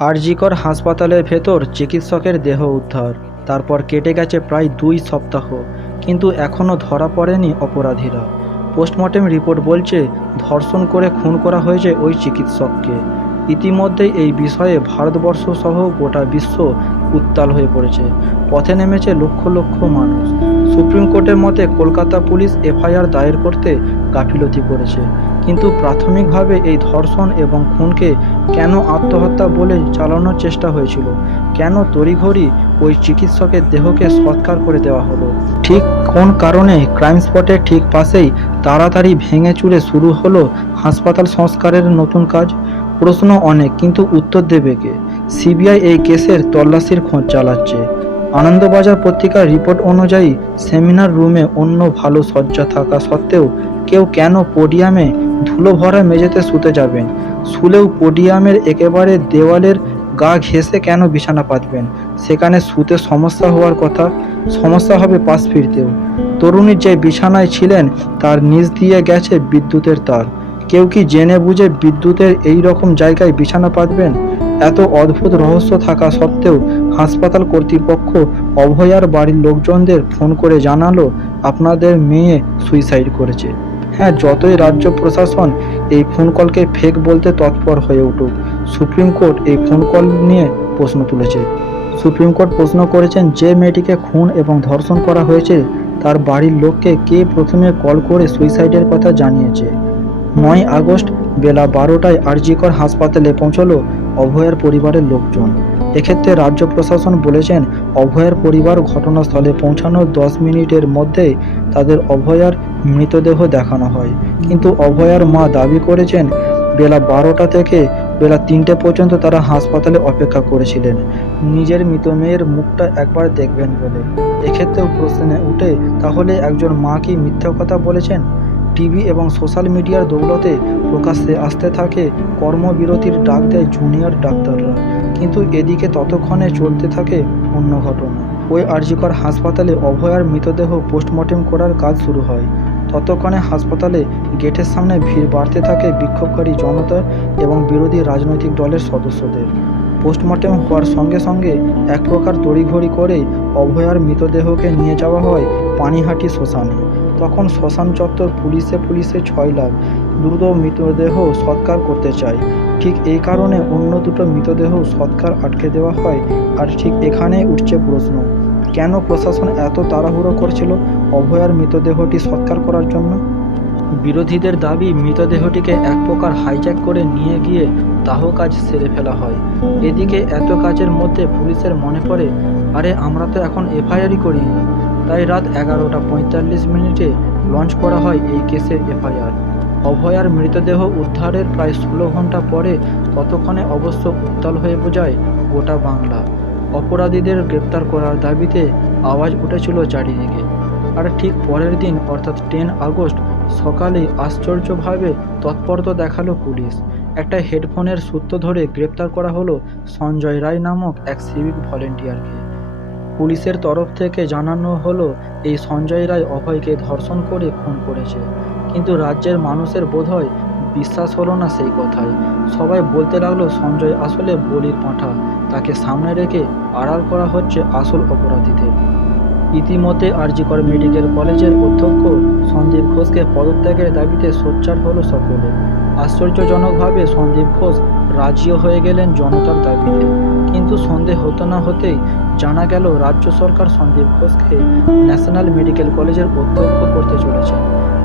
আরজিকর হাসপাতালের ভেতর চিকিৎসকের দেহ উদ্ধার। তারপর কেটে গেছে প্রায় 2 সপ্তাহ, কিন্তু এখনও ধরা পড়েনি অপরাধীরা। পোস্টমর্টেম রিপোর্ট বলছে ধর্ষণ করে খুন করা হয়েছে ওই চিকিৎসককে। ইতিমধ্যেই এই বিষয়ে ভারতবর্ষ সহ গোটা বিশ্ব উত্তাল হয়ে পড়েছে। পথে নেমেছে লক্ষ লক্ষ মানুষ। সুপ্রিম কোর্টের মতে কলকাতা পুলিশ এফআইআর দায়ের করতে গাফিলতি করেছে, কিন্তু প্রাথমিকভাবে এই ধর্ষণ এবং খুনকে কেন আত্মহত্যা বলে চালানোর চেষ্টা হয়েছিল? কেন তড়িঘড়ি ওই চিকিৎসকের দেহকে সৎকার করে দেওয়া হলো? ঠিক কোন কারণে ক্রাইম স্পটের ঠিক পাশেই তাড়াতাড়ি ভেঙে চুরে শুরু হলো হাসপাতাল সংস্কারের নতুন কাজ? প্রশ্ন অনেক, কিন্তু উত্তর দেবে কে? সিবিআই এই কেসের তল্লাশির খোঁজ চালাচ্ছে। আনন্দবাজার পত্রিকার রিপোর্ট অনুযায়ী সেমিনার রুমে অন্য ভালো সজ্জা থাকা সত্ত্বেও কেউ কেন পোডিয়ামে ধুলো ভরা মেঝেতে শুতে যাবেন? শুলেও পোডিয়ামের একেবারে দেওয়ালের গা ঘেঁষে কেন বিছানা পাতবেন? সেখানে শুতে সমস্যা হওয়ার কথা, সমস্যা হবে পাশ ফিরতেও। তরুণী যে বিছানায় ছিলেন তার নিচ দিয়ে গেছে বিদ্যুতের তার। কেউ কি জেনে বুঝে বিদ্যুতের এই রকম জায়গায় বিছানা পাতবেন? এত অদ্ভুত রহস্য থাকা সত্ত্বেও হাসপাতাল কর্তৃপক্ষ অভয়ার বাড়ির লোকজনদের ফোন করে জানালো আপনাদের মেয়ে সুইসাইড করেছে। হ্যাঁ, যতই রাজ্য প্রশাসন এই ফোন কলকে ফেক বলতে তৎপর হয়ে উঠুক, সুপ্রিম কোর্ট এই ফোন কল নিয়ে প্রশ্ন তুলেছে। সুপ্রিম কোর্ট প্রশ্ন করেছেন, যে মেয়েটিকে খুন এবং ধর্ষণ করা হয়েছে তার বাড়ির লোককে কে প্রথমে কল করে সুইসাইডের কথা জানিয়েছে? 9 আগস্ট বেলা 12টায় আরজিকর হাসপাতালে পৌঁছলো অভয়ার পরিবারের লোকজন। এক্ষেত্রে রাজ্য প্রশাসন বলেছেন, অভয়ার পরিবার ঘটনাস্থলে পৌঁছানোর 10 মিনিটের মধ্যেই তাদের অভয়ার মৃতদেহ দেখানো হয়। কিন্তু অভয়ার মা দাবি করেছেন বেলা 12টা থেকে বেলা 3টে পর্যন্ত তারা হাসপাতালে অপেক্ষা করেছিলেন নিজের মৃত মেয়ের মুখটা একবার দেখবেন বলে। এক্ষেত্রেও প্রশ্ন উঠে, তাহলে একজন মা কি মিথ্যা কথা বলেছেন? টিভি এবং সোশ্যাল মিডিয়ার দৌলতে প্রকাশ্যে আসতে থাকে কর্মবিরতির ডাক দেয় জুনিয়র ডাক্তাররা, কিন্তু এদিকে ততক্ষণে চলতে থাকে অন্য ঘটনা। ওই আরজিকর হাসপাতালে অভয়ার মৃতদেহ পোস্টমর্টেম করার কাজ শুরু হয়। ততক্ষণে হাসপাতালে গেটের সামনে ভিড় বাড়তে থাকে বিক্ষোভকারী জনতা এবং বিরোধী রাজনৈতিক দলের সদস্যদের। পোস্টমর্টেম হওয়ার সঙ্গে সঙ্গে এক প্রকার তড়িঘড়ি করে অভয়ার মৃতদেহকে নিয়ে যাওয়া হয় পানিহাটি শ্মশানে। তখন শ্মশান চত্বর পুলিশে 6 লাখ দ্রুত মৃতদেহ সৎকার করতে চায়। ঠিক এই কারণে অন্য দুটো মৃতদেহ সৎকার আটকে দেওয়া হয়। আর ঠিক এখানেই উঠছে প্রশ্ন, কেন প্রশাসন এত তাড়াহুড়ো করছিল অভয়ার মৃতদেহটি সৎকার করার জন্য? বিরোধীদের দাবি মৃতদেহটিকে এক প্রকার হাইজ্যাক করে নিয়ে গিয়ে দাহ কাজ সেরে ফেলা হয়। এদিকে এত কাজের মধ্যে পুলিশের মনে পড়ে, আরে আমরা তো এখন এফআইআরই করিনি। তাই রাত 11:45 লঞ্চ করা হয় এই কেসের এফআইআর। অভয়ার মৃতদেহ উদ্ধারের প্রায় 16 ঘন্টা পরে ততক্ষণে অবশ্য উত্তাল হয়ে বোঝায় গোটা বাংলা। অপরাধীদের গ্রেপ্তার করার দাবিতে আওয়াজ উঠেছিল চারিদিকে। আর ঠিক পরের দিন অর্থাৎ 10 আগস্ট সকালে আশ্চর্যভাবে তৎপরতা দেখালো পুলিশ। একটা হেডফোনের সূত্র ধরে গ্রেপ্তার করা হলো সঞ্জয় রায় নামক এক সিভিক ভলেন্টিয়ারকে। পুলিশের তরফ থেকে জানানো হলো এই সঞ্জয় রায় অভয়কে ধর্ষণ করে খুন করেছে, কিন্তু রাজ্যের মানুষের বোধহয় বিশ্বাস হলো না সেই কথায়। সবাই বলতে লাগলো সঞ্জয় আসলে বলির পাঁঠা, তাকে সামনে রেখে আড়াল করা হচ্ছে আসল অপরাধীদের। ইতিমধ্যে আরজিকর মেডিকেল কলেজের অধ্যক্ষ সন্দীপ ঘোষকে পদত্যাগের দাবিতে সোচ্চার হলো সকলে। আশ্চর্যজনকভাবে সন্দীপ ঘোষ রাজিও হয়ে গেলেন জনতার দাবিতে। কিন্তু সন্ধে হতে না হতেই জানা গেল রাজ্য সরকার সন্দীপ ঘোষকে ন্যাশনাল মেডিকেল কলেজের অধ্যক্ষ করতে চলেছে।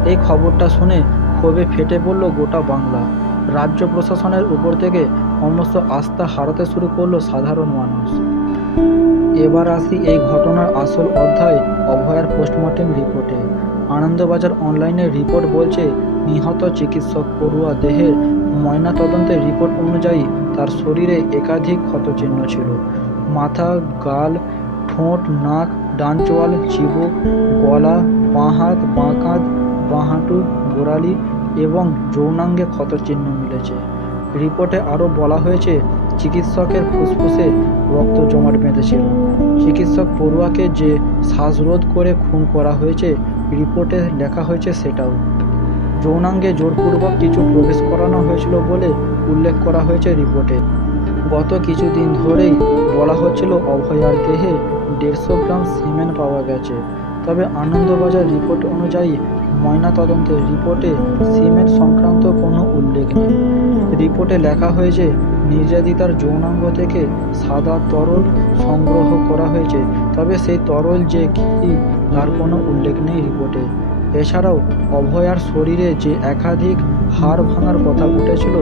এই খবরটা শুনে ক্ষোভে ফেটে পড়ল গোটা বাংলা। রাজ্য প্রশাসনের উপর থেকে সমস্ত আস্থা হারাতে শুরু করলো সাধারণ মানুষ। এবার আসি এই ঘটনার আসল অধ্যায়, অভয়ার পোস্টমর্টেম রিপোর্টে। আনন্দবাজার অনলাইনের রিপোর্ট বলছে, নিহত চিকিৎসক পড়ুয়া দেহের ময়নাতদন্তের রিপোর্ট অনুযায়ী তার শরীরে একাধিক ক্ষতচিহ্ন ছিল। মাথা, গাল, ঠোঁট, নাক, ডান চোয়াল, চিবুক, গলা, বাঁ হাত, বাঁ কাঁধ, বাঁ হাঁটু, গোড়ালি এবং যৌনাঙ্গে ক্ষতচিহ্ন মিলেছে। রিপোর্টে আরও বলা হয়েছে, চিকিৎসকের ফুসফুসে রক্ত জমাট বেঁধেছিল। চিকিৎসক পড়ুয়াকে যে শ্বাসরোধ করে খুন করা হয়েছে রিপোর্টে লেখা হয়েছে সেটাও। যৌনাঙ্গে জোরপূর্বক কিছু প্রবেশ করানো হয়েছিল বলে উল্লেখ করা হয়েছে রিপোর্টে। গত কিছুদিন ধরেই বলা হচ্ছিল অভয়ার দেহে 150 গ্রাম সিমেন্ট পাওয়া গেছে, তবে আনন্দবাজার রিপোর্ট অনুযায়ী ময়নাতদন্তের রিপোর্টে সিমেন্ট সংক্রান্ত কোনো উল্লেখ নেই। রিপোর্টে লেখা হয়েছে নির্যাতিতার যৌনাঙ্গ থেকে সাদা তরল সংগ্রহ করা হয়েছে, তবে সেই তরল যে কী তার কোনো উল্লেখ নেই রিপোর্টে। এছাড়াও অভয়ার শরীরে যে একাধিক হাড় ভাঙার কথা উঠেছিল,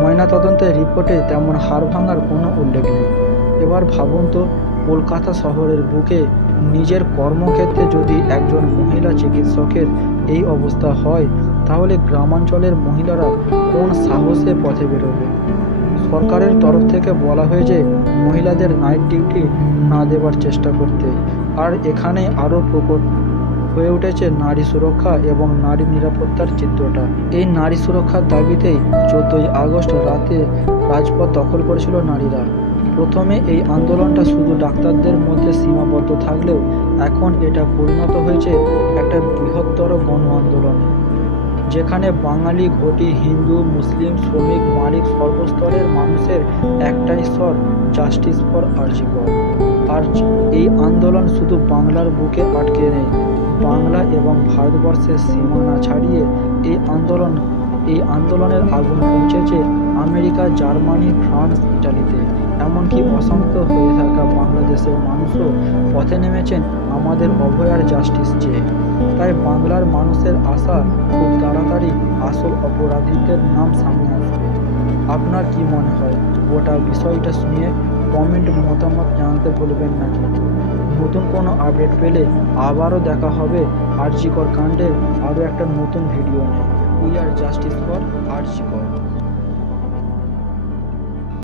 ময়নাতদন্তের রিপোর্টে তেমন হাড় ভাঙার কোনো উল্লেখ নেই। এবার ভাবুন তো, কলকাতা শহরের বুকে নিজের কর্মক্ষেত্রে যদি একজন মহিলা চিকিৎসকের এই অবস্থা হয়, তাহলে গ্রামাঞ্চলের মহিলারা কোন সাহসে পথে বেরোবে? সরকারের তরফ থেকে বলা হয়েছে মহিলাদের নাইট ডিউটি না দেবার চেষ্টা করতে, আর এখানেই আরও প্রকট হয়ে উঠেছে নারী সুরক্ষা এবং নারী নিরাপত্তার চিত্রটা। এই নারী সুরক্ষার দাবিতেই 14ই আগস্ট রাতে রাজপথ দখল করেছিল নারীরা। প্রথমে এই আন্দোলনটা শুধু ডাক্তারদের মধ্যে সীমাবদ্ধ থাকলেও এখন এটা পরিণত হয়েছে একটা বৃহত্তর গণ আন্দোলনে, যেখানে বাঙালি, ঘটি, হিন্দু, মুসলিম, শ্রমিক, মালিক, সর্বস্তরের মানুষের একটাই স্বর, জাস্টিস ফর আরজি কর। আর এই আন্দোলন শুধু বাংলার বুকে আটকে নেই, বাংলা এবং ভারতবর্ষের সীমানা ছাড়িয়ে এই আন্দোলনের আগুন পৌঁছেছে আমেরিকা, জার্মানি, ফ্রান্স, ইটালিতে। এমনকি অশান্ত হয়ে থাকা বাংলাদেশের মানুষও পথে নেমেছেন আমাদের অভয়ার জাস্টিস চেয়ে। তাই বাংলার মানুষের আশা, খুব তাড়াতাড়ি আসল অপরাধীদের নাম সামনে আসবে। আপনার কি মনে হয় গোটা বিষয়টা শুনিয়ে? কমেন্ট মতামত জানাতে ভুলবেন না। কিন্তু নতুন কোনো আপডেট পেলে আবারও দেখা হবে আরজি কর কাণ্ডের আরও একটা নতুন ভিডিও নিয়ে। উই আর জাস্টিস ফর আরজি কর।